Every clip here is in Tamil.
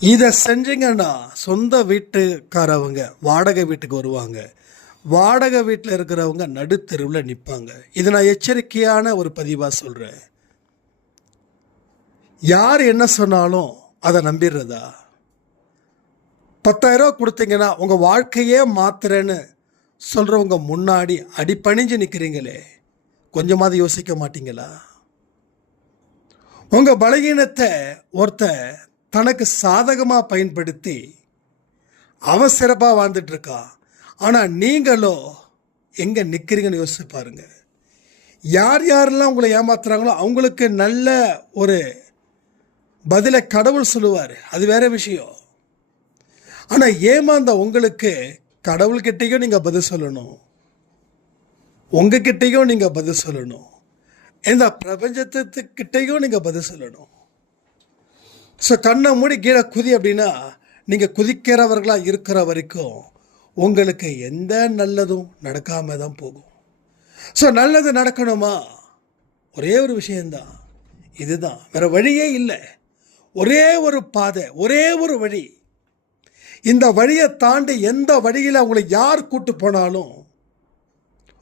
இதை செஞ்சீங்கன்னா சொந்த வீட்டுக்காரவங்க வாடகை வீட்டுக்கு வருவாங்க. வாடகை வீட்டில் இருக்கிறவங்க நடுத்தெருவில் நிற்பாங்க. இது நான் எச்சரிக்கையான ஒரு பதிவாக சொல்கிறேன். யார் என்ன சொன்னாலும் அதை நம்பிடுறதா? 10,000 கொடுத்தீங்கன்னா உங்கள் வாழ்க்கையே மாத்துறேன்னு சொல்கிறவங்க முன்னாடி அடிப்பணிஞ்சு நிற்கிறீங்களே, கொஞ்சமாவது யோசிக்க மாட்டீங்களா? உங்கள் பலகீனத்தை ஒருத்தன் தனக்கு சாதகமாக பயன்படுத்தி அவன் சிறப்பாக வாழ்ந்துட்டு இருக்கான். ஆனால் நீங்களோ எங்கே நிற்கிறீங்கன்னு யோசிச்சு பாருங்க. யார் யாரெல்லாம் உங்களை ஏமாத்துறாங்களோ அவங்களுக்கு நல்ல ஒரு பதிலை கடவுள் சொல்லுவார், அது வேற விஷயம். ஆனால் ஏமாந்த உங்களுக்கு கடவுள்கிட்டையும் நீங்கள் பதில் சொல்லணும், உங்ககிட்டையும் நீங்கள் பதில் சொல்லணும், இந்த பிரபஞ்சத்துக்கிட்டையும் நீங்கள் பதில் சொல்லணும். ஸோ கண்ணை மூடி கீழே குதி அப்படின்னா நீங்கள் குதிக்கிறவர்களாக இருக்கிற வரைக்கும் உங்களுக்கு எந்த நல்லதும் நடக்காமல் தான் போகும். ஸோ நல்லது நடக்கணுமா? ஒரே ஒரு விஷயந்தான், இதுதான், வேறு வழியே இல்லை. ஒரே ஒரு பாதை, ஒரே ஒரு வழி. இந்த வழியை தாண்டி எந்த வழியில் உங்களை யார் கூட்டு போனாலும்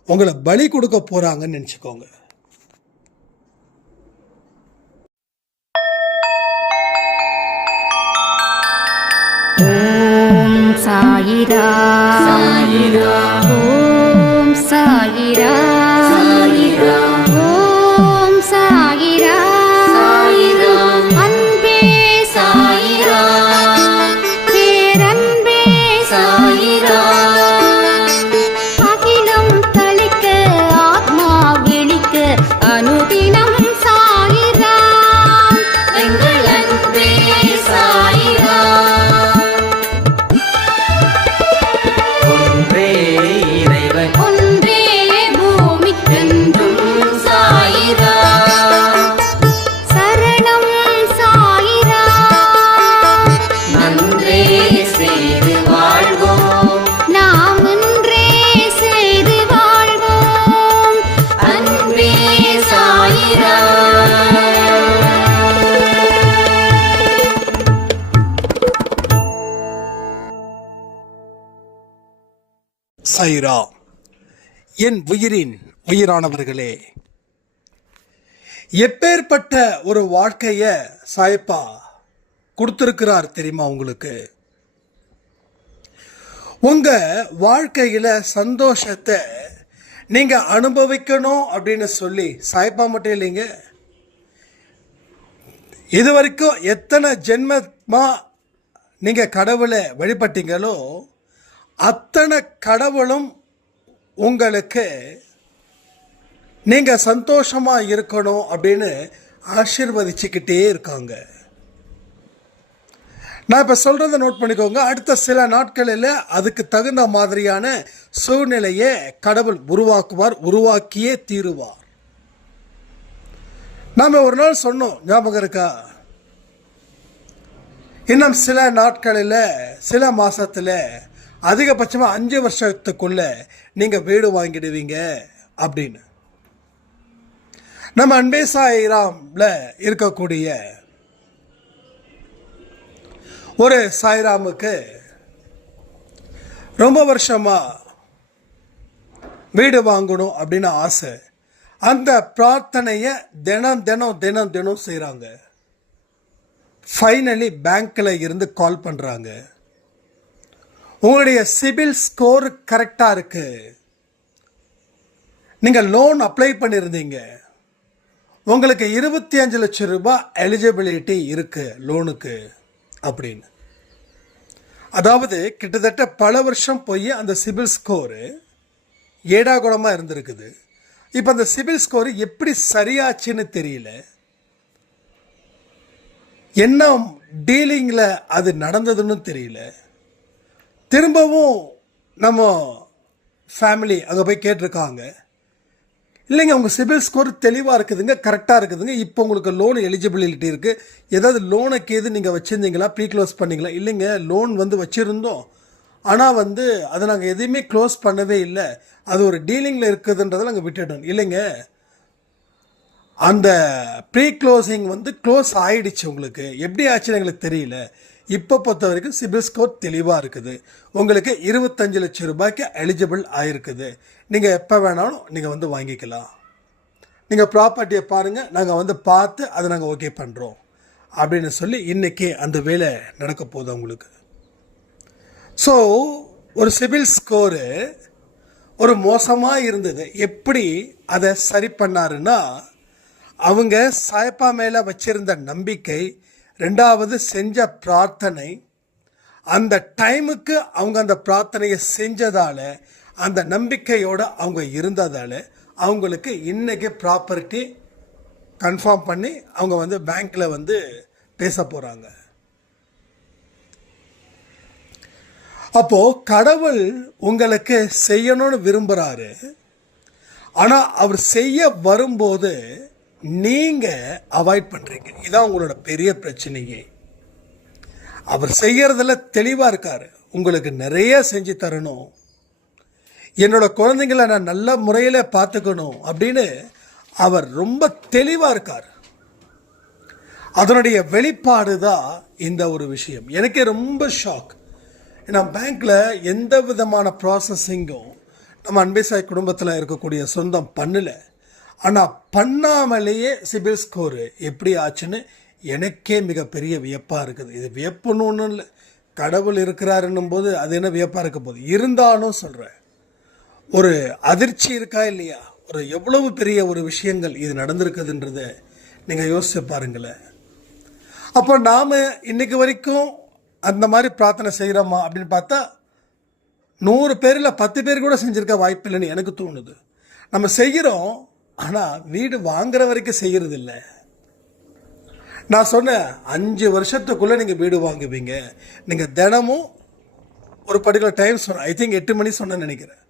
உங்களை பலி கொடுக்க போகிறாங்கன்னு நினச்சிக்கோங்க. ஓம் சாயிரா சாயிரா, ஓம் சாயிரா சாயிரா, ஓம் சாயிரா சாயிரா, அன்பே சாயிரா, பேரன்பே சாயிரா, அகிலம் தளிக்க ஆத்மா விழிக்க அனுதினம் சாயிரா, எங்கள் அன்பே சாயிரா. ஒன்றே பூமிக்கென்றும் சாயிரா, சரணம் சாயிரா, நன்றே செய்து வாழ்வோம், நாம் ஒன்றே செய்து வாழ்வோம், அன்பே சாயிரா. சாயிரா. என் உயிரின் உயிரானவர்களே, எப்பேற்பட்ட ஒரு வாழ்க்கையை சாயப்பா கொடுத்துருக்கிறார் தெரியுமா உங்களுக்கு? உங்க வாழ்க்கையில சந்தோஷத்தை நீங்க அனுபவிக்கணும் அப்படின்னு சொல்லி சாயப்பா மட்டும் இல்லைங்க, இது வரைக்கும் எத்தனை ஜென்மமா நீங்க கடவுளை வழிபட்டீங்களோ அத்தனை கடவுளும் உங்களுக்கு நீங்கள் சந்தோஷமாக இருக்கணும் அப்படின்னு ஆசீர்வதிச்சுக்கிட்டே இருக்காங்க. நான் இப்போ சொல்கிறத நோட் பண்ணிக்கோங்க. அடுத்த சில நாட்களில் அதுக்கு தகுந்த மாதிரியான சூழ்நிலையை கடவுள் உருவாக்குவார், உருவாக்கியே தீருவார். நாம் ஒரு நாள் சொன்னோம், ஞாபகம் இருக்கா? இன்னும் சில நாட்களில், சில மாதத்தில், அதிகபட்சமாக 5 வருஷத்துக்குள்ள நீங்கள் வீடு வாங்கிடுவீங்க அப்படின்னு. நம்ம அன்பே சாயிராமில் இருக்கக்கூடிய ஒரு சாயிராமுக்கு ரொம்ப வருஷமாக வீடு வாங்கணும் அப்படின்னு ஆசை. அந்த பிரார்த்தனையை தினம் தினம் தினம் தினம் செய்கிறாங்க. ஃபைனலி பேங்க்கில் இருந்து கால் பண்ணுறாங்க, உங்களுடைய சிபில் ஸ்கோர் கரெக்டாக இருக்கு, நீங்கள் லோன் அப்ளை பண்ணியிருந்தீங்க, உங்களுக்கு 25 லட்சம் ரூபாய் எலிஜிபிலிட்டி இருக்கு லோனுக்கு அப்படின்னு. அதாவது கிட்டத்தட்ட பல வருஷம் போய் அந்த சிபில் ஸ்கோரு ஏடாகுடமாக இருந்திருக்குது. இப்போ அந்த சிபில் ஸ்கோர் எப்படி சரியாச்சுன்னு தெரியல, என்ன டீலிங்கில் அது நடந்ததுன்னு தெரியல. திரும்பவும் நம்ம ஃபேமிலி அங்கே போய் கேட்டிருக்காங்க, இல்லைங்க உங்கள் சிபில் ஸ்கோர் தெளிவாக இருக்குதுங்க, கரெக்டாக இருக்குதுங்க, இப்போ உங்களுக்கு லோன் எலிஜிபிலிட்டி இருக்குது, ஏதாவது லோனுக்கு எது நீங்கள் வச்சுருந்தீங்களா, ப்ரீ க்ளோஸ் பண்ணிங்களா? இல்லைங்க லோன் வச்சுருந்தோம், ஆனால் அதை நாங்கள் எதையுமே க்ளோஸ் பண்ணவே இல்லை, அது ஒரு டீலிங்கில் இருக்குதுன்றதை நாங்கள் விட்டுட்டோம். இல்லைங்க, அந்த ப்ரீ க்ளோசிங் க்ளோஸ் ஆகிடுச்சு, உங்களுக்கு எப்படி ஆச்சுன்னு எங்களுக்கு தெரியல, இப்போ பொறுத்த வரைக்கும் சிபில் ஸ்கோர் தெளிவாக இருக்குது. உங்களுக்கு 25 லட்சம் ரூபாய்க்கு எலிஜிபிள் ஆயிருக்குது. நீங்கள் எப்போ வேணாலும் நீங்கள் வந்து வாங்கிக்கலாம். நீங்கள் ப்ராப்பர்ட்டியை பாருங்கள், நாங்கள் வந்து பார்த்து அதை நாங்கள் ஓகே பண்ணுறோம் அப்படின்னு சொல்லி இன்றைக்கி அந்த வேலை நடக்க போகுது உங்களுக்கு. ஸோ ஒரு சிபில் ஸ்கோரு ஒரு மோசமாக இருந்தது. எப்படி அதை சரி பண்ணாருன்னா, அவங்க சாயப்பா மேலே வச்சிருந்த நம்பிக்கை, ரெண்டாவது செஞ்ச பிரார்த்தனை, அந்த டைமுக்கு அவங்க அந்த பிரார்த்தனையை செஞ்சதால், அந்த நம்பிக்கையோடு அவங்க இருந்ததால் அவங்களுக்கு இன்றைக்கி ப்ராப்பர்ட்டி கன்ஃபார்ம் பண்ணி அவங்க வந்து பேங்க்கில் வந்து பேச போகிறாங்க. அப்போது கடவுள் உங்களுக்கு செய்யணும்னு விரும்புகிறாரு. ஆனால் அவர் செய்ய வரும்போது நீங்கள் அவாய்ட் பண்ணுறீங்க. இதான் உங்களோட பெரிய பிரச்சனையே. அவர் செய்கிறதுல தெளிவாக இருக்கார். உங்களுக்கு நிறைய செஞ்சு தரணும், என்னோட குழந்தைங்களை நான் நல்ல முறையில் பார்த்துக்கணும் அப்படின்னு அவர் ரொம்ப தெளிவாக இருக்கார். அதனுடைய வெளிப்பாடு தான் இந்த ஒரு விஷயம். எனக்கே ரொம்ப ஷாக். ஏன்னா பேங்க்கில் எந்த விதமான ப்ராசஸிங்கும் நம்ம அன்பேசாய் குடும்பத்தில் இருக்கக்கூடிய சொந்தம் பண்ணலை. ஆனால் பண்ணாமலேயே சிபில் ஸ்கோரு எப்படி ஆச்சுன்னு எனக்கே மிகப்பெரிய வியப்பாக இருக்குது. இது வியப்புன்னு ஒன்றும் இல்லை, கடவுள் இருக்கிறாருன்னும் போது அது என்ன வியப்பாக இருக்க போகுது. இருந்தாலும் சொல்கிறேன், ஒரு அதிர்ச்சி இருக்கா இல்லையா, ஒரு எவ்வளவு பெரிய ஒரு விஷயங்கள் இது நடந்திருக்குதுன்றதை நீங்கள் யோசிச்சு பாருங்களேன். அப்போ நாம் இன்றைக்கு வரைக்கும் அந்த மாதிரி பிரார்த்தனை செய்கிறோமா அப்படின்னு பார்த்தா 100 பேரில் 10 பேர் கூட செஞ்சுருக்க வாய்ப்பு இல்லைன்னு எனக்கு தோணுது. நம்ம செய்கிறோம், ஆனால் வீடு வாங்குற வரைக்கும் செய்கிறது இல்லை. நான் சொன்னேன் 5 வருஷத்துக்குள்ளே நீங்கள் வீடு வாங்குவீங்க. நீங்கள் தினமும் ஒரு பர்டிகுலர் டைம் சொன்னேன், ஐ திங்க் 8 மணி சொன்னேன்னு நினைக்கிறேன்.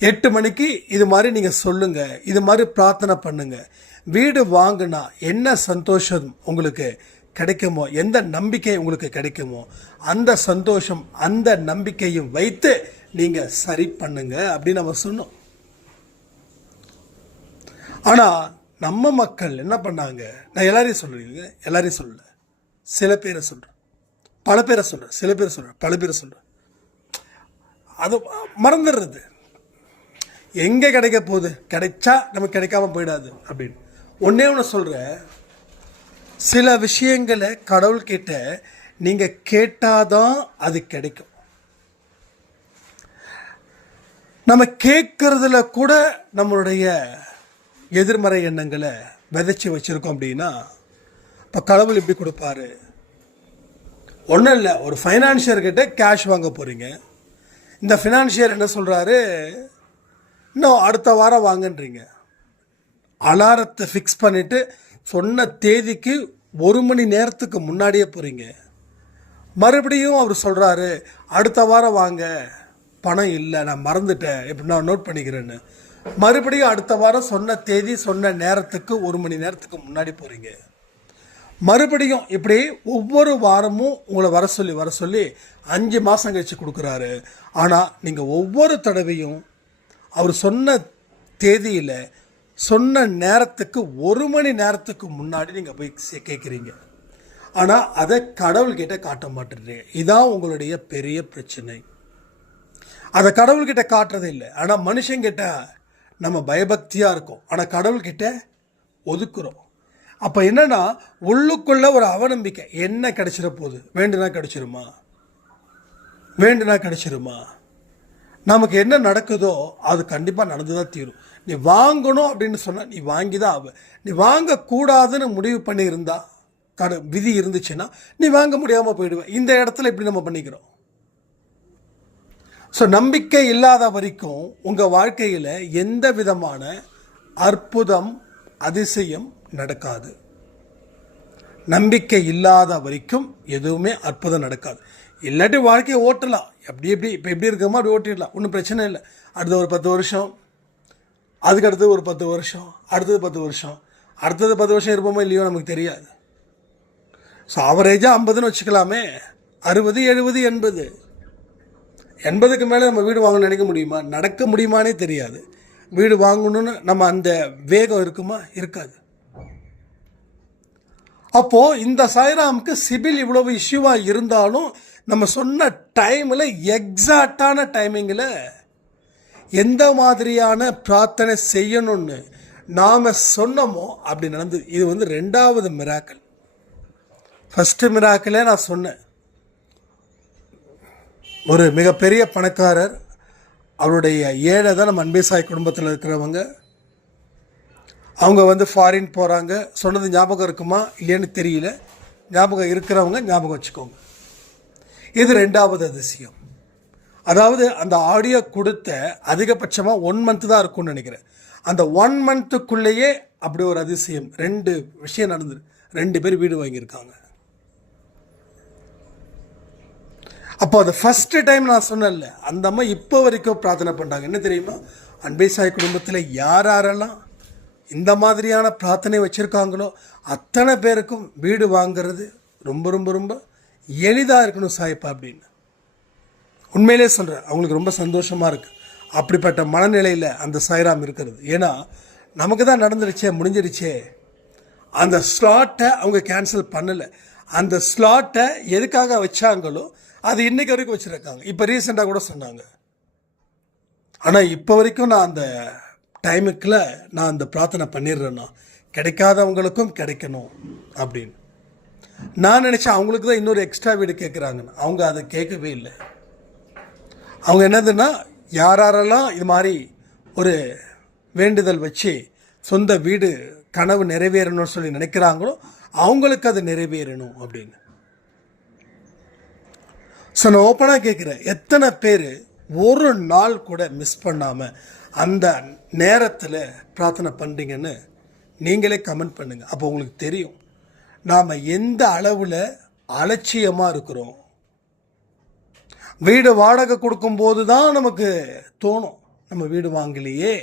8 மணிக்கு இது மாதிரி நீங்கள் சொல்லுங்கள், இது மாதிரி பிரார்த்தனை பண்ணுங்கள். வீடு வாங்கினா என்ன சந்தோஷம் உங்களுக்கு கிடைக்குமோ, எந்த நம்பிக்கை உங்களுக்கு கிடைக்குமோ, அந்த சந்தோஷம் அந்த நம்பிக்கையும் வைத்து நீங்கள் சரி பண்ணுங்க அப்படின்னு நம்ம சொன்னோம். ஆனால் நம்ம மக்கள் என்ன பண்ணாங்க, நான் எல்லாரையும் சொல்கிறீங்க, எல்லாரையும் சொல்லலை, சில பேரை சொல்கிறேன், பல பேரை சொல்கிறேன், சில பேரை சொல்கிறேன், பல பேரை சொல்கிறேன். அது மறந்துடுறது. எங்கே கிடைக்க போகுது, கிடைச்சா நமக்கு கிடைக்காம போயிடாது அப்படின்னு. ஒன்றே ஒன்று சொல்கிறேன், சில விஷயங்களை கடவுள்கிட்ட நீங்கள் கேட்டாதான் அது கிடைக்கும். நம்ம கேட்கறதுல கூட நம்மளுடைய எதிர்மறை எண்ணங்களை விதைச்சி வச்சுருக்கோம் அப்படின்னா, இப்போ கடவுள் எப்படி கொடுப்பாரு? ஒன்றும் இல்லை, ஒரு ஃபைனான்சியர்கிட்ட கேஷ் வாங்க போகிறீங்க. இந்த ஃபினான்ஷியர் என்ன சொல்கிறாரு, இன்னும் அடுத்த வாரம் வாங்கன்றீங்க. அலாரத்தை ஃபிக்ஸ் பண்ணிவிட்டு சொன்ன தேதிக்கு 1 மணி நேரத்துக்கு முன்னாடியே போகிறீங்க. மறுபடியும் அவர் சொல்கிறாரு அடுத்த வாரம் வாங்க, பணம் இல்லை, நான் மறந்துட்டேன், இப்படி நான் நோட் பண்ணிக்கிறேன்னு. மறுபடியும் அடுத்த வாரம் சொன்ன தேதி சொன்ன நேரத்துக்கு 1 மணி நேரத்துக்கு முன்னாடி போகிறீங்க. மறுபடியும் இப்படி ஒவ்வொரு வாரமும் உங்களை வர சொல்லி 5 மாதம் கழிச்சு கொடுக்குறாரு. ஆனால் நீங்கள் ஒவ்வொரு தடவையும் அவர் சொன்ன தேதியில் சொன்ன நேரத்துக்கு 1 மணி நேரத்துக்கு முன்னாடி நீங்கள் போய் கேட்குறீங்க. ஆனால் அதை கடவுள்கிட்ட காட்ட மாட்டேறீங்க. இதான் உங்களுடைய பெரிய பிரச்சனை. அதை கடவுள்கிட்ட காட்டுறதே இல்லை. ஆனால் மனுஷங்கிட்ட நம்ம பயபக்தியாக இருக்கோம், ஆனால் கடவுள்கிட்ட ஒதுக்குறோம். அப்போ என்னென்னா, உள்ளுக்குள்ளே ஒரு அவநம்பிக்கை, என்ன கிடைச்சிட போகுது, வேண்டுனா கிடைச்சிருமா, வேண்டுனா கிடைச்சிருமா, நமக்கு என்ன நடக்குதோ அது கண்டிப்பாக நடந்து தான் தீரும். நீ வாங்கணும் அப்படின்னு சொன்னால் நீ வாங்கி தான் ஆகும். நீ வாங்கக்கூடாதுன்னு முடிவு பண்ணியிருந்தா, விதி இருந்துச்சுன்னா நீ வாங்க முடியாமல் போயிடுவேன். இந்த இடத்துல இப்படி நம்ம பண்ணிக்கிறோம். ஸோ நம்பிக்கை இல்லாத வரைக்கும் உங்கள் வாழ்க்கையில் எந்த விதமான அற்புதம் அதிசயம் நடக்காது. நம்பிக்கை இல்லாத வரைக்கும் எதுவுமே அற்புதம் நடக்காது. இல்லாட்டி வாழ்க்கையை ஓட்டலாம், இப்போ எப்படி இருக்கோமோ அப்படி ஓட்டிடலாம், ஒன்றும் பிரச்சனை இல்லை. அடுத்த ஒரு 10 வருஷம், அதுக்கு அடுத்தது ஒரு 10 வருஷம், அடுத்தது 10 வருஷம், அடுத்தது 10 வருஷம் இருப்போமோ இல்லையோ நமக்கு தெரியாது. ஸோ ஆவரேஜாக 50ன்னு வச்சுக்கலாமே. 60, 70, 80, 80க்கு மேலே நம்ம வீடு வாங்கணும்னு நினைக்க முடியுமா? நடக்க முடியுமானே தெரியாது. வீடு வாங்கணும்னு நம்ம அந்த வேகம் இருக்குமா? இருக்காது. அப்போது இந்த சாய்ராமுக்கு சிபில் இவ்வளவு இஷ்யூவாக இருந்தாலும் நம்ம சொன்ன டைமில் எக்ஸாக்டான டைமிங்கில் எந்த மாதிரியான பிரார்த்தனை செய்யணும்னு நாம் சொன்னோமோ அப்படி நடந்தது. இது வந்து 2வது மிராக்கள். ஃபஸ்ட்டு மிராக்கிளே நான் சொன்னேன், ஒரு மிகப்பெரிய பணக்காரர், அவருடைய ஏழை தான் நம்ம அன்பே சாய் குடும்பத்தில் இருக்கிறவங்க. அவங்க வந்து ஃபாரின் போகிறாங்க. சொன்னது ஞாபகம் இருக்குமா இல்லைன்னு தெரியல. ஞாபகம் இருக்கிறவங்க ஞாபகம் வச்சுக்கோங்க. இது 2வது அதிசயம். அதாவது அந்த ஆடியோ கொடுத்த அதிகபட்சமாக 1 மந்த் தான் இருக்கும்னு நினைக்கிறேன். அந்த 1 மந்த்துக்குள்ளேயே அப்படி ஒரு அதிசயம் 2 விஷயம் நடந்தது. 2 பேர் வீடு வாங்கியிருக்காங்க. அப்போ அது ஃபஸ்ட்டு டைம் நான் சொன்னேன்ல, அந்த அம்மா இப்போ வரைக்கும் பிரார்த்தனை பண்ணுறாங்க. என்ன தெரியுமா, அன்பே சாய் குடும்பத்தில் யாரெல்லாம் இந்த மாதிரியான பிரார்த்தனை வச்சுருக்காங்களோ அத்தனை பேருக்கும் வீடு வாங்கிறது ரொம்ப ரொம்ப ரொம்ப எளிதாக இருக்கணும் சாய்ப்பா அப்படின்னு. உண்மையிலே சொல்கிறேன், அவங்களுக்கு ரொம்ப சந்தோஷமாக இருக்குது அப்படிப்பட்ட மனநிலையில் அந்த சாய்ராம் இருக்கிறது. ஏன்னா நமக்கு தான் நடந்துருச்சே, முடிஞ்சிருச்சே. அந்த ஸ்லாட்டை அவங்க கேன்சல் பண்ணலை. அந்த ஸ்லாட்டை எதுக்காக வச்சாங்களோ அது இன்றைக்கு வரைக்கும் வச்சுருக்காங்க. இப்போ ரீசெண்டாக கூட சொன்னாங்க. ஆனால் இப்போ வரைக்கும் நான் அந்த டைமுக்குள்ள நான் அந்த பிரார்த்தனை பண்ணிடுறேன்னா கிடைக்காதவங்களுக்கும் கிடைக்கணும் அப்படின்னு நான் நினச்சேன். அவங்களுக்கு தான் இன்னொரு எக்ஸ்ட்ரா வீடு கேட்குறாங்கன்னு. அவங்க அதை கேட்கவே இல்லை. அவங்க என்னதுன்னா, யாரெல்லாம் இது மாதிரி ஒரு வேண்டுதல் வச்சு சொந்த வீடு கனவு நிறைவேறணும்னு சொல்லி நினைக்கிறாங்களோ அவங்களுக்கு அது நிறைவேறணும் அப்படின்னு. ஸோ நான் ஓப்பனாக கேட்குறேன், எத்தனை பேர் ஒரு நாள் கூட மிஸ் பண்ணாமல் அந்த நேரத்தில் பிரார்த்தனை பண்ணுறீங்கன்னு நீங்களே கமெண்ட் பண்ணுங்கள். அப்போ உங்களுக்கு தெரியும் நாம் எந்த அளவில் அலட்சியமாக இருக்கிறோம். வீடு வாடகை கொடுக்கும்போது தான் நமக்கு தோணும், நம்ம வீடு வாங்கலையே,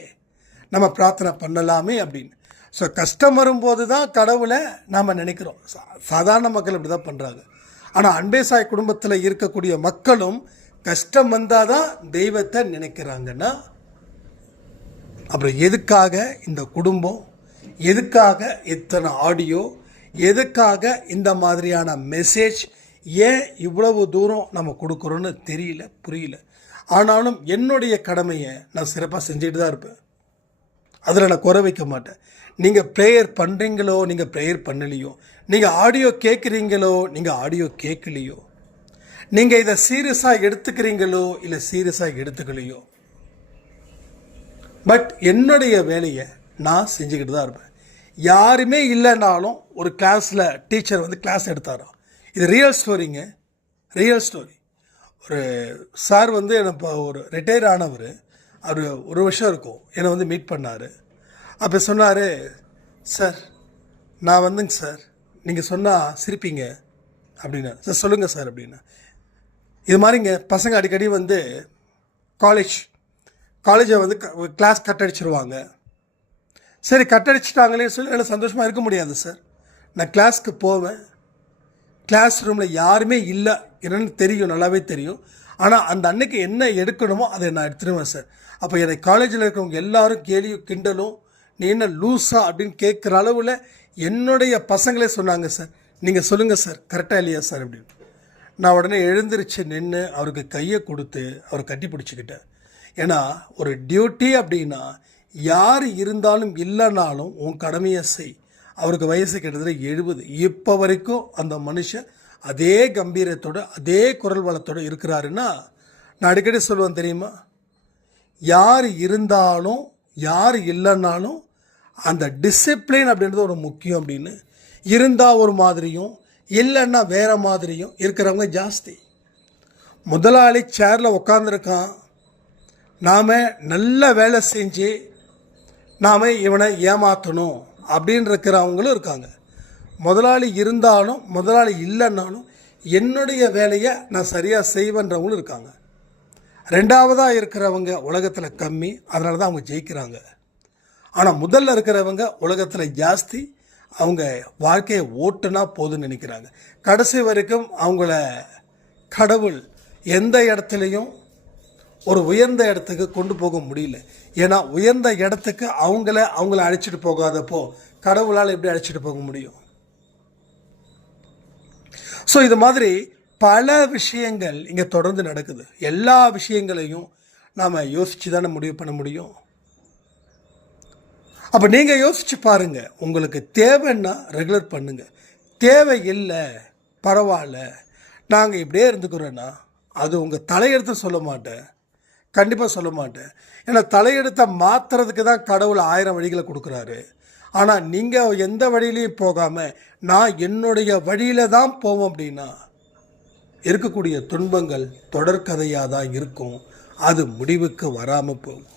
நம்ம பிரார்த்தனை பண்ணலாமே அப்படின்னு. ஸோ கஷ்டம் வரும்போது தான் கடவுளை நாம் நினைக்கிறோம். சாதாரண மக்கள் இப்படி தான் பண்ணுறாங்க. ஆனால் அன்பே சாய் குடும்பத்தில் இருக்கக்கூடிய மக்களும் கஷ்டம் வந்தால் தான் தெய்வத்தை நினைக்கிறாங்கன்னா, அப்புறம் எதுக்காக இந்த குடும்பம், எதுக்காக இத்தனை ஆடியோ, எதுக்காக இந்த மாதிரியான மெசேஜ், ஏன் இவ்வளவு தூரம் நம்ம கொடுக்குறோன்னு தெரியல, புரியல. ஆனாலும் என்னுடைய கடமையை நான் சிறப்பாக செஞ்சுட்டு தான் இருப்பேன். அதில் நான் குறை வைக்க மாட்டேன். நீங்கள் ப்ரேயர் பண்ணுறீங்களோ, நீங்கள் ப்ரேயர் பண்ணலையோ, நீங்கள் ஆடியோ கேட்குறீங்களோ, நீங்கள் ஆடியோ கேட்கலையோ, நீங்கள் இதை சீரியஸாக எடுத்துக்கிறீங்களோ இல்லை சீரியஸாக எடுத்துக்கலையோ, பட் என்னுடைய வேலையை நான் செஞ்சுக்கிட்டு தான் இருப்பேன். யாருமே இல்லைனாலும் ஒரு கிளாஸில் டீச்சர் வந்து கிளாஸ் எடுத்தாராம். இது ரியல் ஸ்டோரிங்க, ரியல் ஸ்டோரி. ஒரு சார் வந்து எனக்கு ஒரு ரிட்டையர் ஆனவர், அவர் 1 வருஷம் இருக்கும், என்னை வந்து மீட் பண்ணார். அப்போ சொன்னார், சார் நான் வந்துங்க சார், நீங்கள் சொன்னால் சிரிப்பீங்க அப்படின்னா. சார் சொல்லுங்கள் சார் அப்படின்னா. இது மாதிரிங்க பசங்க அடிக்கடி வந்து காலேஜை வந்து கிளாஸ் கட் அடிச்சிருவாங்க. சரி கட் அடிச்சிட்டாங்களே சொல்லி எனக்கு சந்தோஷமாக இருக்க முடியாது சார். நான் கிளாஸ்க்கு போவேன், கிளாஸ் ரூமில் யாருமே இல்லை, என்னென்னு தெரியும், நல்லாவே தெரியும். ஆனால் அந்த அன்னைக்கு என்ன எடுக்கணுமோ அதை நான் எடுத்துடுவேன் சார். அப்போ எனக்கு காலேஜில் இருக்கிறவங்க எல்லாரும் கேலியும் கிண்டலும், நீ என்ன லூஸா அப்படின்னு கேட்குற அளவில் என்னுடைய பசங்களே சொன்னாங்க, சார் நீங்கள் சொல்லுங்கள் சார் கரெக்டாக இல்லையா சார் அப்படின்னு. நான் உடனே எழுந்திரிச்சு நின்று அவருக்கு கையை கொடுத்து அவரை கட்டி பிடிச்சிக்கிட்டேன். ஏன்னா ஒரு டியூட்டி அப்படின்னா யார் இருந்தாலும் இல்லைனாலும் உன் கடமையை செய். அவருக்கு வயசு கிட்டத்தட்ட 70. இப்போ வரைக்கும் அந்த மனுஷன் அதே கம்பீரத்தோடு அதே குரல் வளத்தோடு இருக்கிறாருன்னா, நான் அடிக்கடி சொல்லுவேன் தெரியுமா, யார் இருந்தாலும் யார் இல்லைன்னாலும் அந்த டிசிப்ளின் அப்படின்றது ஒரு முக்கியம் அப்படின்னு. இருந்தால் ஒரு மாதிரியும் இல்லைன்னா வேறு மாதிரியும் இருக்கிறவங்க ஜாஸ்தி. முதலாளி சேரில் உட்காந்துருக்கான், நாம் நல்ல வேலை செஞ்சு நாம் இவனை ஏமாற்றணும் அப்படின்னு இருக்கிறவங்களும் இருக்காங்க. முதலாளி இருந்தாலும் முதலாளி இல்லைன்னாலும் என்னுடைய வேலையை நான் சரியாக செய்வேன்றவங்களும் இருக்காங்க. 2வதாக இருக்கிறவங்க உலகத்தில் கம்மி, அதனால தான் அவங்க ஜெயிக்கிறாங்க. ஆனால் முதல்ல இருக்கிறவங்க உலகத்தில் ஜாஸ்தி, அவங்க வாழ்க்கையை ஓட்டுனா போதுன்னு நினைக்கிறாங்க. கடைசி வரைக்கும் அவங்கள கடவுள் எந்த இடத்துலையும் ஒரு உயர்ந்த இடத்துக்கு கொண்டு போக முடியல. ஏன்னா உயர்ந்த இடத்துக்கு அவங்கள அழைச்சிட்டு போகாதப்போ கடவுளால் எப்படி அழைச்சிட்டு போக முடியும்? ஸோ இது மாதிரி பல விஷயங்கள் இங்கே தொடர்ந்து நடக்குது. எல்லா விஷயங்களையும் நாம் யோசித்து தானே முடிவு பண்ண முடியும். அப்போ நீங்கள் யோசித்து பாருங்கள், உங்களுக்கு தேவைன்னா ரெகுலர் பண்ணுங்கள், தேவை இல்லை பரவாயில்ல நாங்கள் இப்படியே இருந்துக்கிறோன்னா அது உங்கள் தலையெடுத்து சொல்ல மாட்டேன், கண்டிப்பாக சொல்ல மாட்டேன். ஏன்னா தலையெடுத்தை மாற்றுறதுக்கு தான் கடவுள் 1000 வழிகளை கொடுக்குறாரு. ஆனால் நீங்கள் எந்த வழியிலையும் போகாமல் நான் என்னுடைய வழியில் தான் போவோம் அப்படின்னா இருக்கக்கூடிய துன்பங்கள் தொடர்கதையாக தான் இருக்கும், அது முடிவுக்கு வராமல் போகும்.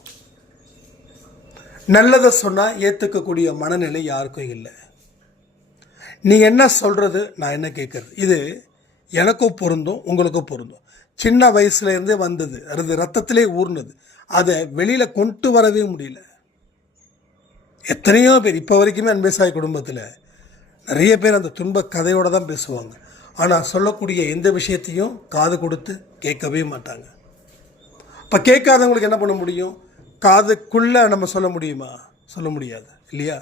நல்லதை சொன்னால் ஏற்றுக்கக்கூடிய மனநிலை யாருக்கும் இல்லை. நீ என்ன சொல்கிறது, நான் என்ன கேட்குறது, இது எனக்கும் பொருந்தும் உங்களுக்கும் பொருந்தும். சின்ன வயசுலேருந்தே வந்தது, அது ரத்தத்திலே ஊர்னது, அதை வெளியில் கொண்டு வரவே முடியல. எத்தனையோ பேர் இப்போ வரைக்குமே அன்பேசாய் குடும்பத்தில் நிறைய பேர் அந்த துன்ப கதையோடு தான் பேசுவாங்க. ஆனால் சொல்லக்கூடிய எந்த விஷயத்தையும் காது கொடுத்து கேட்கவே மாட்டாங்க. இப்போ கேட்காதவங்களுக்கு என்ன பண்ண முடியும்? காதுக்குள்ளே நம்ம சொல்ல முடியுமா? சொல்ல முடியாது இல்லையா?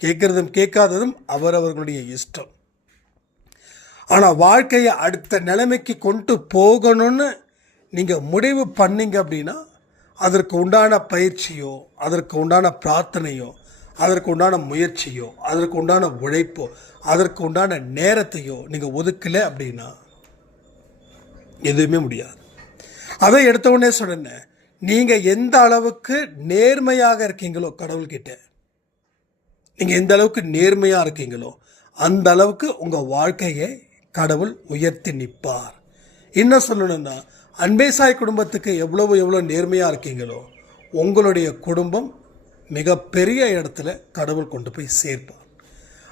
கேட்குறதும் கேட்காததும் அவரவர்களுடைய இஷ்டம். ஆனால் வாழ்க்கையை அடுத்த நிலைமைக்கு கொண்டு போகணும்னு நீங்கள் முடிவு பண்ணீங்க அப்படின்னா அதற்கு உண்டான பயிற்சியோ, அதற்கு உண்டான பிரார்த்தனையோ, அதற்கு உண்டான முயற்சியோ, அதற்கு உண்டான உழைப்போ, அதற்கு உண்டான நேரத்தையோ நீங்கள் ஒதுக்கலை அப்படின்னா எதுவுமே முடியாது. அதை எடுத்தவுடனே சொன்னேன், நீங்கள் எந்த அளவுக்கு நேர்மையாக இருக்கீங்களோ கடவுள்கிட்ட, நீங்கள் எந்த அளவுக்கு நேர்மையாக இருக்கீங்களோ அந்த அளவுக்கு உங்கள் வாழ்க்கையை கடவுள் உயர்த்தி நிற்பார். என்ன சொல்லணும்னா, அன்பேசாய் குடும்பத்துக்கு எவ்வளோ நேர்மையாக இருக்கீங்களோ உங்களுடைய குடும்பம் மிகப்பெரிய இடத்துல கடவுள் கொண்டு போய் சேர்ப்பார்.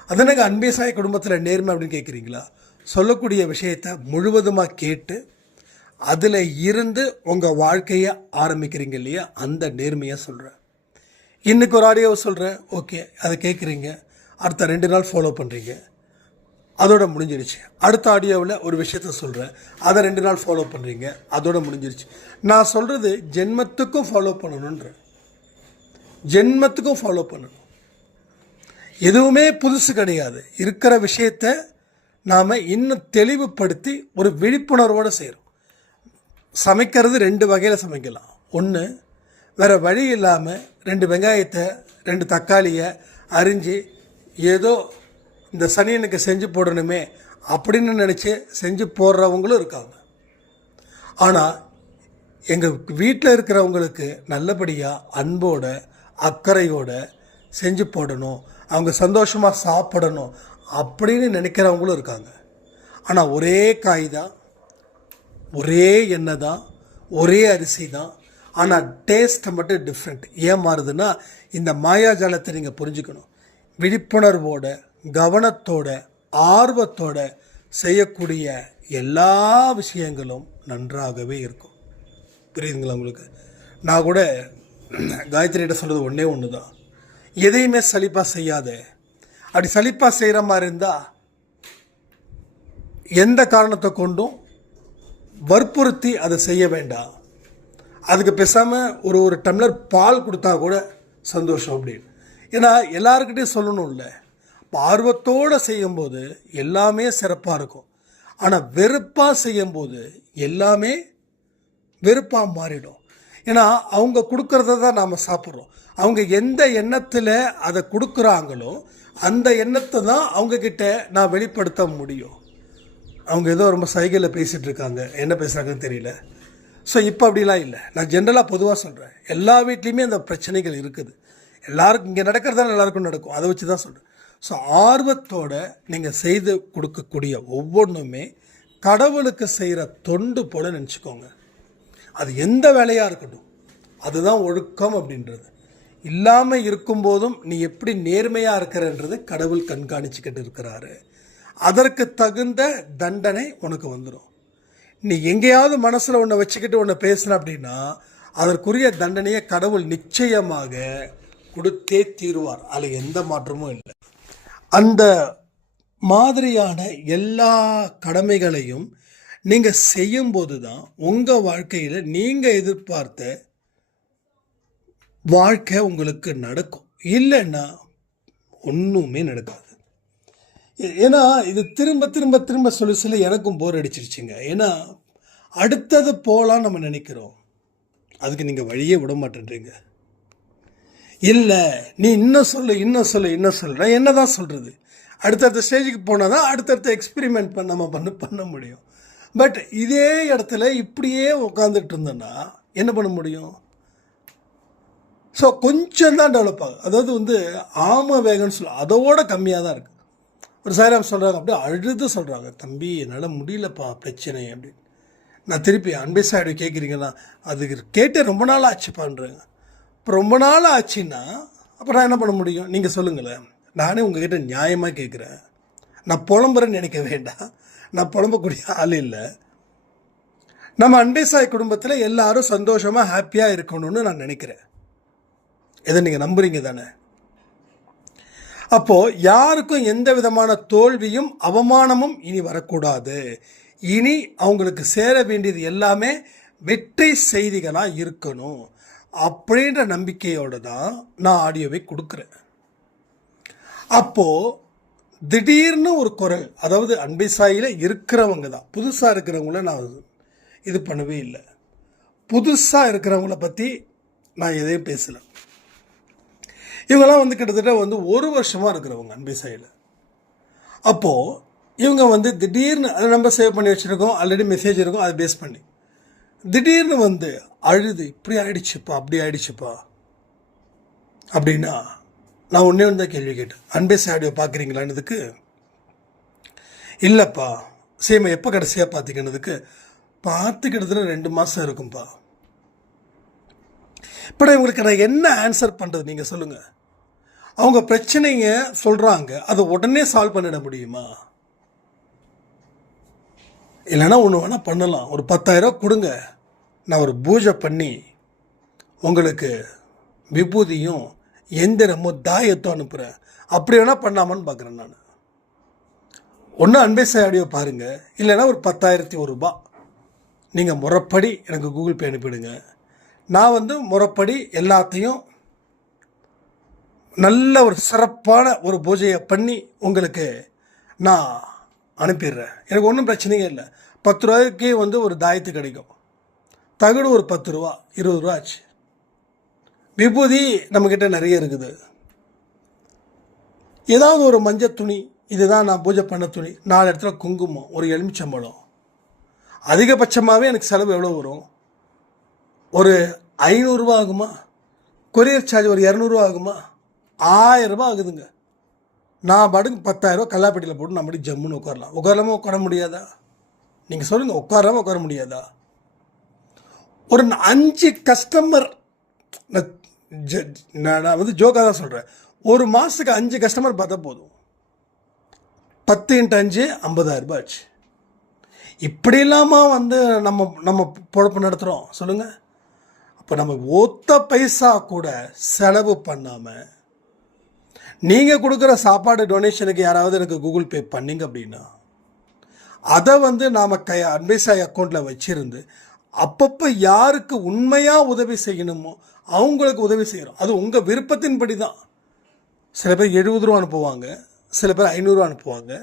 அதனால அன்பேசாய் குடும்பத்தில் நேர்மை அப்படின்னு கேட்குறீங்களா? சொல்லக்கூடிய விஷயத்தை முழுவதுமாக கேட்டு அதில் இருந்து உங்கள் வாழ்க்கையை ஆரம்பிக்கிறீங்க இல்லையா, அந்த நேர்மையாக சொல்கிறேன். இன்றைக்கி ஒரு ஆடியோவை சொல்கிறேன், ஓகே அதை கேட்குறீங்க, அடுத்த 2 நாள் ஃபாலோ பண்ணுறீங்க, அதோட முடிஞ்சிடுச்சு. அடுத்த ஆடியோவில் ஒரு விஷயத்த சொல்கிறேன், அதை 2 நாள் ஃபாலோ பண்ணுறீங்க, அதோட முடிஞ்சிடுச்சு. நான் சொல்கிறது ஜென்மத்துக்கும் ஃபாலோ பண்ணணுன்றேன், ஜென்மத்துக்கும் ஃபாலோ பண்ணணும். எதுவுமே புதுசு கிடையாது. இருக்கிற விஷயத்தை நாம் இன்னும் தெளிவுபடுத்தி ஒரு விழிப்புணர்வோடு செய்கிறோம். சமைக்கிறது 2 வகையில் சமைக்கலாம். ஒன்று, வேறு வழி இல்லாமல் 2 வெங்காயத்தை 2 தக்காளியை அரிஞ்சு ஏதோ இந்த சனியனுக்கு செஞ்சு போடணுமே அப்படின்னு நினச்சி செஞ்சு போடுறவங்களும் இருக்காங்க. ஆனால் எங்கள் வீட்டில் இருக்கிறவங்களுக்கு நல்லபடியாக அன்போட அக்கறையோட செஞ்சு போடணும், அவங்க சந்தோஷமாக சாப்பிடணும் அப்படின்னு நினைக்கிறவங்களும் இருக்காங்க. ஆனால் ஒரே காய் தான், ஒரே எண்ணெய் தான், ஒரே அரிசி தான், ஆனால் டேஸ்ட்டை மட்டும் டிஃப்ரெண்ட். ஏன் மாறுதுன்னா, இந்த மாயாஜாலத்தை நீங்கள் புரிஞ்சுக்கணும். விழிப்புணர்வோட, கவனத்தோட, ஆர்வத்தோட செய்யக்கூடிய எல்லா விஷயங்களும் நன்றாகவே இருக்கும். புரியுதுங்களா உங்களுக்கு? நான் கூட காயத்ரிகிட்ட சொல்கிறது ஒன்று தான், எதையுமே சலிப்பாக செய்யாத. அப்படி சலிப்பாக செய்கிற மாதிரி இருந்தால் எந்த காரணத்தை கொண்டும் வற்புறுத்தி அதை செய்ய வேண்டாம். அதுக்கு பேசாமல் ஒரு டம்ளர் பால் கொடுத்தா கூட சந்தோஷம் அப்படின்னு. ஏன்னா எல்லாருக்கிட்டையும் சொல்லணும்ல. ஆர்வத்தோடு செய்யும்போது எல்லாமே சிறப்பாக இருக்கும். ஆனால் வெறுப்பாக செய்யும்போது எல்லாமே வெறுப்பாக மாறிடும். ஏன்னா அவங்க கொடுக்கறத தான் நாம் சாப்பிட்றோம். அவங்க எந்த எண்ணத்தில் அதை கொடுக்குறாங்களோ அந்த எண்ணத்தை தான் அவங்கக்கிட்ட நான் வெளிப்படுத்த முடியும். அவங்க ஏதோ ரொம்ப சைகையில் பேசிகிட்டு இருக்காங்க, என்ன பேசுகிறாங்கன்னு தெரியல. ஸோ இப்போ அப்படிலாம் இல்லை, நான் ஜென்ரலாக பொதுவாக சொல்கிறேன். எல்லா வீட்லேயுமே அந்த பிரச்சனைகள் இருக்குது. எல்லாருக்கும் இங்கே நடக்கிறதால எல்லாருக்கும் நடக்கும், அதை வச்சு தான் சொல்கிறேன். ஸோ ஆர்வத்தோடு நீங்கள் செய்து கொடுக்கக்கூடிய ஒவ்வொன்றுமே கடவுளுக்கு செய்கிற தொண்டு போல் நினச்சிக்கோங்க. அது எந்த வேலையாக இருக்கட்டும், அதுதான் ஒழுக்கம் அப்படின்றது. இல்லாமல் இருக்கும்போதும் நீ எப்படி நேர்மையாக இருக்கிறன்றது கடவுள் கண்காணிச்சுக்கிட்டு இருக்கிறாரு. அதற்கு தகுந்த தண்டனை உனக்கு வந்துடும். நீ எங்கேயாவது மனசில் ஒன்றை வச்சுக்கிட்டு ஒன்று பேசுன அப்படின்னா அதற்குரிய தண்டனையை கடவுள் நிச்சயமாக கொடுத்தே தீருவார். அதில் எந்த மாற்றமும் இல்லை. அந்த மாதிரியான எல்லா கடமைகளையும் நீங்கள் செய்யும்போது தான் உங்கள் வாழ்க்கையில் நீங்கள் எதிர்பார்த்த வாழ்க்கை உங்களுக்கு நடக்கும். இல்லைன்னா ஒன்றுமே நடக்காது. ஏன்னா இது திரும்ப திரும்ப திரும்ப சொல்லி சொல்லி எனக்கும் போர் அடிச்சிருச்சுங்க. ஏன்னா அடுத்தது போகலாம் நம்ம நினைக்கிறோம், அதுக்கு நீங்கள் வழியே விட மாட்டேன்றீங்க. இல்லை நீ இன்னும் சொல்லு இன்னும் சொல்லு இன்னும் சொல்லு, நான் என்ன தான் சொல்கிறது? அடுத்தடுத்த ஸ்டேஜுக்கு போனால் தான் அடுத்தடுத்த எக்ஸ்பெரிமெண்ட் நம்ம பண்ண முடியும். பட் இதே இடத்துல இப்படியே உட்காந்துட்டு இருந்தோன்னா என்ன பண்ண முடியும்? ஸோ கொஞ்சம் தான் டெவலப் ஆகும். அதாவது வந்து ஆம வேகம்னு சொல்லுவோம், அதோட கம்மியாக தான் இருக்குது. ஒரு சாயிராம் சொல்கிறாங்க, அப்படியே அழுது சொல்கிறாங்க, தம்பி என்னால் முடியலப்பா பிரச்சனை அப்படின்னு. நான் திருப்பி அன்பே சாயிடு கேட்குறீங்கன்னா, அதுக்கு கேட்டு ரொம்ப நாள் ஆச்சுப்பான்றேங்க. இப்போ ரொம்ப நாள் ஆச்சுன்னா அப்புறம் நான் என்ன பண்ண முடியும்? நீங்கள் சொல்லுங்களேன். நானே உங்ககிட்ட நியாயமாக கேட்குறேன். நான் புலம்புறேன்னு நினைக்க வேண்டாம், நான் புலம்பக்கூடிய ஆள் இல்லை. நம்ம அன்பே சாய் குடும்பத்தில் எல்லாரும் சந்தோஷமாக ஹாப்பியாக இருக்கணும்னு நான் நினைக்கிறேன். இதை நீங்கள் நம்புறீங்க தானே? அப்போது யாருக்கும் எந்த விதமான தோல்வியும் அவமானமும் இனி வரக்கூடாது. இனி அவங்களுக்கு சேர வேண்டியது எல்லாமே வெற்றி செய்திகளாக இருக்கணும் அப்படின்ற நம்பிக்கையோடு தான் நான் ஆடியோவை கொடுக்குறேன். அப்போது திடீர்னு ஒரு குரல், அதாவது அன்பே சாயில இருக்கிறவங்க தான், புதுசாக இருக்கிறவங்கள நான் இது பண்ணவே இல்லை. புதுசாக இருக்கிறவங்கள பற்றி நான் எதையும் பேசலை. இவங்கெல்லாம் வந்து கிட்டத்தட்ட வந்து 1 வருஷமாக இருக்கிறவங்க அன்பே சாயில. அப்போது இவங்க வந்து திடீர்னு அதை நம்ம சேவ் பண்ணி வச்சுருக்கோம், ஆல்ரெடி மெசேஜ் இருக்கும், அதை பேஸ் பண்ணி திடீர்னு வந்து அழுது இப்படி ஆயிடுச்சுப்பா அப்படி ஆயிடுச்சுப்பா அப்படின்னா நான் ஒன்றே ஒன்று தான் கேள்வி கேட்டேன். அன்பே சாய் ஆடியோ பார்க்குறீங்களான்னதுக்கு இல்லைப்பா. சேம் எப்போ கடைசியாக பார்த்தீங்கன்னதுக்கு பார்த்து கிட்டத்தட்ட 2 மாதம் இருக்கும்ப்பா. இப்போ இவங்களுக்கு நான் என்ன ஆன்சர் பண்ணுறது நீங்கள் சொல்லுங்கள்? அவங்க பிரச்சனைங்க சொல்கிறாங்க, அதை உடனே சால்வ் பண்ணிட முடியுமா? இல்லைன்னா ஒன்று வேணால் பண்ணலாம், ஒரு 10,000 கொடுங்க, நான் ஒரு பூஜை பண்ணி உங்களுக்கு விபூதியும் எந்திரமோ தாயத்தோ அனுப்புகிறேன், அப்படி வேணால் பண்ணாமன்னு பார்க்குறேன் நான். ஒன்று அன்பே சாய் ஆடியோ பாருங்கள், இல்லைன்னா ஒரு 10,001 ரூபாய் நீங்கள் முறைப்படி எனக்கு கூகுள் பே அனுப்பிவிடுங்க. நான் வந்து முறைப்படி எல்லாத்தையும் நல்ல ஒரு சிறப்பான ஒரு பூஜையை பண்ணி உங்களுக்கு நான் அனுப்பிடுறேன். எனக்கு ஒன்றும் பிரச்சனையே இல்லை. 10 ரூபாய்க்கு வந்து ஒரு தாயத்து கிடைக்கும், தகடு ஒரு 10 ரூபா 20 ரூபா ஆச்சு. விபூதி நம்மக்கிட்ட நிறைய இருக்குது. ஏதாவது ஒரு மஞ்சள் துணி, இதுதான் நான் பூஜை பண்ண துணி, 4 இடத்துல குங்குமம், ஒரு எலுமிச்சம்பழம். அதிகபட்சமாகவே எனக்கு செலவு எவ்வளோ வரும்? ஒரு 500 ரூபா ஆகுமா? கொரியர் சார்ஜ் ஒரு 200 ரூபா ஆகுமா? 1000 ரூபா ஆகுதுங்க. நான் பாட்டுக்கு 10,000 ரூபா கல்லாப்பட்டியில் போட்டு நம்ம ஜம்முன்னு உட்காரலாமா உட்கார முடியாதா? நீங்கள் சொல்லுங்கள், உட்காராமல் உட்கார முடியாதா? ஒரு 5 கஸ்டமர், நான் வந்து ஜோக்காக தான் சொல்கிறேன், ஒரு மாதத்துக்கு 5 கஸ்டமர் பார்த்தா போதும். 10 × 5 50,000 ரூபாய் ஆச்சு. இப்படி இல்லாமல் வந்து நம்ம பொழப்பு நடத்துகிறோம் சொல்லுங்கள். அப்போ நம்ம ஒத்த பைசா கூட செலவு பண்ணாமல் நீங்கள் கொடுக்குற சாப்பாடு டொனேஷனுக்கு யாராவது எனக்கு கூகுள் பே பண்ணிங்க அப்படின்னா அதை வந்து நாம் அன்பே சாய் அக்கௌண்ட்டில் வச்சுருந்து அப்பப்போ யாருக்கு உண்மையாக உதவி செய்யணுமோ அவங்களுக்கு உதவி செய்கிறோம். அது உங்கள் விருப்பத்தின்படி தான். சில பேர் 70 ரூபா அனுப்புவாங்க, சில பேர் 500 ரூபா அனுப்புவாங்க.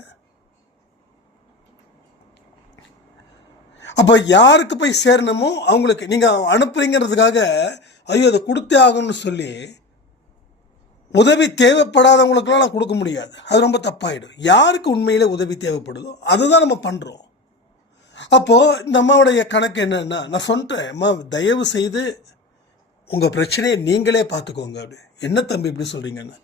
அப்போ யாருக்கு போய் சேரணுமோ அவங்களுக்கு நீங்கள் அனுப்புறீங்கிறதுக்காக ஐயோ அதை கொடுத்தே ஆகணும்னு சொல்லி உதவி தேவைப்படாதவங்களுக்கெல்லாம் நான் கொடுக்க முடியாது, அது ரொம்ப தப்பாயிடும். யாருக்கு உண்மையிலே உதவி தேவைப்படுதோ அதுதான் நம்ம பண்ணுறோம். அப்போது இந்த அம்மாவுடைய கணக்கு என்னன்னா, நான் சொல்லிட்டேன், அம்மா தயவு செய்து உங்கள் பிரச்சனையை நீங்களே பார்த்துக்கோங்க. அப்படி என்ன தம்பி இப்படி சொல்கிறீங்கன்னு,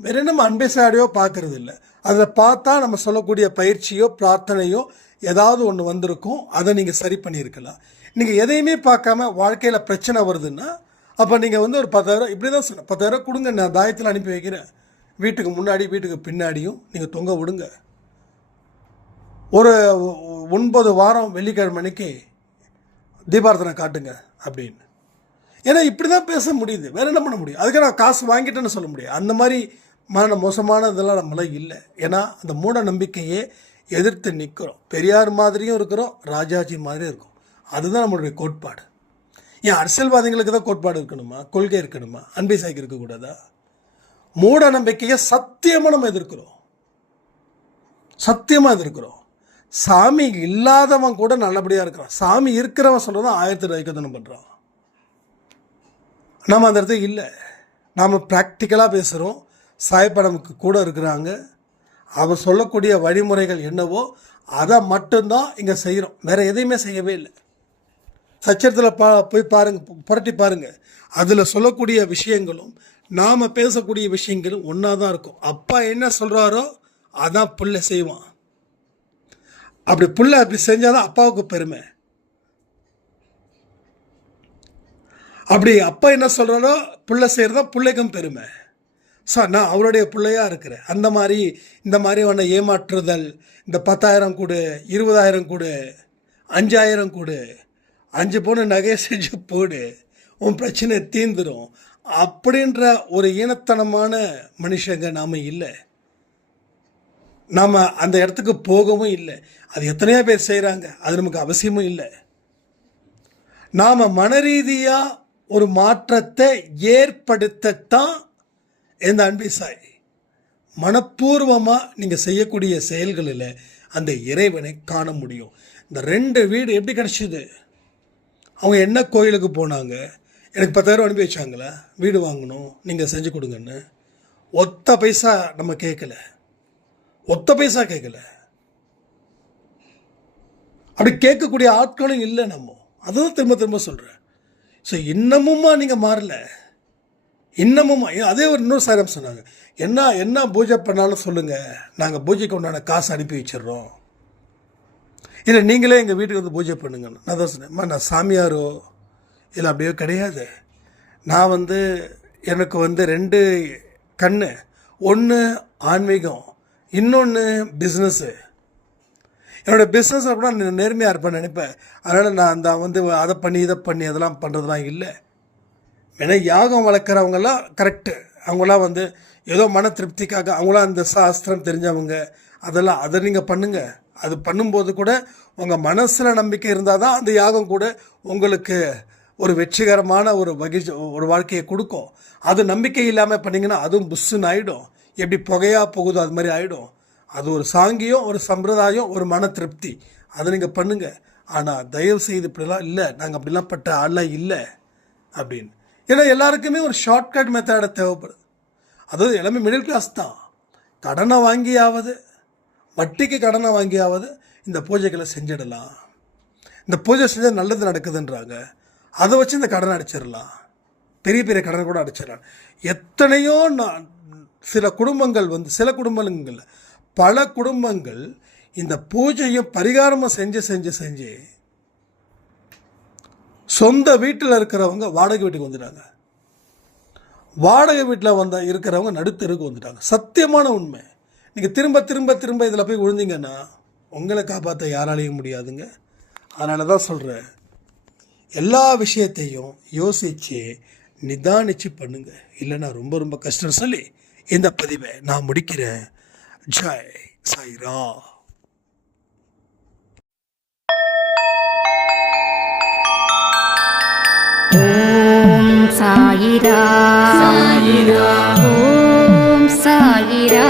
வேறு நம்ம அன்பே சாய் ஆடியோ பார்க்கறது இல்லை. அதில் பார்த்தா நம்ம சொல்லக்கூடிய பயிற்சியோ பிரார்த்தனையோ ஏதாவது ஒன்று வந்திருக்கும், அதை நீங்கள் சரி பண்ணியிருக்கலாம். நீங்கள் எதையுமே பார்க்காம வாழ்க்கையில் பிரச்சனை வருதுன்னா அப்போ நீங்கள் வந்து ஒரு 10,000 இப்படி தான் சொன்னேன், 10,000 கொடுங்க, நான் தாயத்தில் அனுப்பி வைக்கிறேன், வீட்டுக்கு முன்னாடி வீட்டுக்கு பின்னாடியும் நீங்கள் தொங்க விடுங்க. ஒரு 9 வாரம் வெள்ளிக்கிழமைக்கு தீபாரதனை காட்டுங்க அப்படின்னு. ஏன்னா இப்படி தான் பேச முடியுது, வேறு என்ன பண்ண முடியும்? அதுக்கு நான் காசு வாங்கிட்டேன்னு சொல்ல முடியும். அந்த மாதிரி மோசமான இதெல்லாம் நம்மளாம் இல்லை. ஏன்னா அந்த மூட நம்பிக்கையே எதிர்த்து நிற்கிறோம். பெரியார் மாதிரியும் இருக்கிறோம், ராஜாஜி மாதிரியும் இருக்கும். அதுதான் நம்மளுடைய கோட்பாடு. ஏன் அரசியல்வாதிகளுக்கு தான் கோட்பாடு இருக்கணுமா, கொள்கை இருக்கணுமா? அன்பே சாய்க்கு இருக்கக்கூடாதா? மூட நம்பிக்கையை சத்தியமாக நம்ம எதிர்க்கிறோம். சத்தியமாக இது இருக்கிறோம். சாமி இல்லாதவன் கூட நல்லபடியாக இருக்கிறான். சாமி இருக்கிறவன் சொல்கிறதான் 1000 ஐக்கத்தனம் பண்ணுறான். நம்ம அந்த இடத்துல இல்லை. நாம் ப்ராக்டிக்கலாக பேசுகிறோம். சாய்ப்படமுக்கு கூட இருக்கிறாங்க. அவர் சொல்லக்கூடிய வழிமுறைகள் என்னவோ அதை மட்டும்தான் இங்கே செய்கிறோம். வேறு எதையுமே செய்யவே இல்லை. சச்சரத்தில் போய் பாருங்கள், புரட்டி பாருங்கள். அதில் சொல்லக்கூடிய விஷயங்களும் நாம் பேசக்கூடிய விஷயங்களும் ஒன்றா தான் இருக்கும். அப்பா என்ன சொல்கிறாரோ அதான் புள்ள செய்வான். அப்படி புள்ள அப்படி செஞ்சால் தான் அப்பாவுக்கு பெருமை. அப்படி அப்பா என்ன சொல்கிறாரோ புள்ள செய்கிறது தான் பிள்ளைக்கும் பெருமை. ஸோ நான் அவருடைய பிள்ளையாக இருக்கிறேன். அந்த மாதிரி இந்த மாதிரி உன்னை ஏமாற்றுதல், இந்த 10,000 கொடு, 20,000 கொடு, 5,000 கொடு, 5 பவுன் நகையை செஞ்சு போடு, உன் பிரச்சனை தீர்ந்துடும் அப்படின்ற ஒரு ஈனத்தனமான மனுஷங்க நாம் இல்லை. நாம் அந்த இடத்துக்கு போகவும் இல்லை. அது எத்தனையோ பேர் செய்கிறாங்க. அது நமக்கு அவசியமும் இல்லை. நாம் மனரீதியாக ஒரு மாற்றத்தை ஏற்படுத்தத்தான் இந்த அன்பி சாய். மனப்பூர்வமாக நீங்கள் செய்யக்கூடிய செயல்களில் அந்த இறைவனை காண முடியும். இந்த 2 வீடு எப்படி கிடச்சிது? அவங்க என்ன கோயிலுக்கு போனாங்க, எனக்கு 10,000 அனுப்பி வச்சாங்களே வீடு வாங்கணும் நீங்கள் செஞ்சு கொடுங்கன்னு. ஒத்த பைசா நம்ம கேட்கல, ஒத்த பைசா கேட்கல. அப்படி கேட்கக்கூடிய ஆட்களும் இல்லை நம்ம. அதுதான் திரும்ப திரும்ப சொல்கிறேன். ஸோ இன்னமுமா நீங்கள் மாறல, இன்னமுமா. அதே ஒரு இன்னொரு சாரம் சொன்னாங்க, என்ன பூஜை பண்ணாலும் சொல்லுங்கள், நாங்கள் பூஜைக்கு உண்டான காசு அனுப்பி வச்சிடுறோம், இல்லை நீங்களே எங்கள் வீட்டுக்கு வந்து பூஜை பண்ணுங்கன்னு. நான் தான் சொன்னேன், நான் சாமியாரோ இல்லை அப்படியோ கிடையாது. நான் எனக்கு 2 கண்ணு, ஒன்று ஆன்மீகம், இன்னொன்று பிஸ்னஸ்ஸு. என்னோடய பிஸ்னஸ் கூட நான் நேர்மையாக இருப்பேன்னு நினைப்பேன். அதனால் நான் அதை பண்ணி இதை பண்ணி அதெல்லாம் பண்ணுறதுலாம் இல்லை. ஏன்னா யாகம் வளர்க்குறவங்கெல்லாம் கரெக்டு. அவங்களாம் ஏதோ மன திருப்திக்காக அவங்களாம் அந்த சாஸ்திரம் தெரிஞ்சவங்க. அதெல்லாம் அதை நீங்கள் பண்ணுங்கள். அது பண்ணும்போது கூட உங்கள் மனசில் நம்பிக்கை இருந்தால் தான் அந்த யாகம் கூட உங்களுக்கு ஒரு வெற்றிகரமான ஒரு வாழ்க்கையை கொடுக்கும். அது நம்பிக்கை இல்லாமல் பண்ணிங்கன்னா அதுவும் புஷ்ஷுன்னு ஆகிடும். எப்படி புகையாக போகுதோ அது மாதிரி ஆகிடும். அது ஒரு சாங்கியம், ஒரு சம்பிரதாயம், ஒரு மன திருப்தி. அதை நீங்கள் பண்ணுங்கள். ஆனால் தயவு செய்து இப்படிலாம் இல்லை, நாங்கள் அப்படிலாம் பட்ட ஆள்லாம் இல்லை அப்படின்னு. ஏன்னா எல்லாருக்குமே ஒரு ஷார்ட்கட் மெத்தடை தேவைப்படுது. அதாவது எல்லாமே மிடில் கிளாஸ் தான். கடனை வாங்கியாவது, வட்டிக்கு கடனை வாங்கியாவது இந்த பூஜைகளை செஞ்சிடலாம். இந்த பூஜை செஞ்சால் நல்லது நடக்குதுன்றாங்க. அதை வச்சு இந்த கடனை அடிச்சிடலாம். பெரிய பெரிய கடனை கூட அடிச்சிடலாம். எத்தனையோ சில குடும்பங்கள் பல குடும்பங்கள் இந்த பூஜையும் பரிகாரமும் செஞ்சு சொந்த வீட்டில் இருக்கிறவங்க வாடகை வீட்டுக்கு வந்துட்டாங்க. வாடகை வீட்டில் இருக்கிறவங்க நடுத்தருக்கு வந்துட்டாங்க. சத்தியமான உண்மை. நீங்கள் திரும்ப திரும்ப திரும்ப இதில் போய் விழுந்தீங்கன்னா உங்களை காப்பாற்ற யாராலையும் முடியாதுங்க. அதனால தான் சொல்கிறேன், எல்லா விஷயத்தையும் யோசித்து நிதானித்து பண்ணுங்க. இல்லைன்னா ரொம்ப ரொம்ப கஷ்டம் சொல்லி இந்த பதிவை நான் முடிக்கிறேன். ஜெய் சாய்ரா. ஓம் சாயிரா, சாயிரா, ஓம் சாயிரா.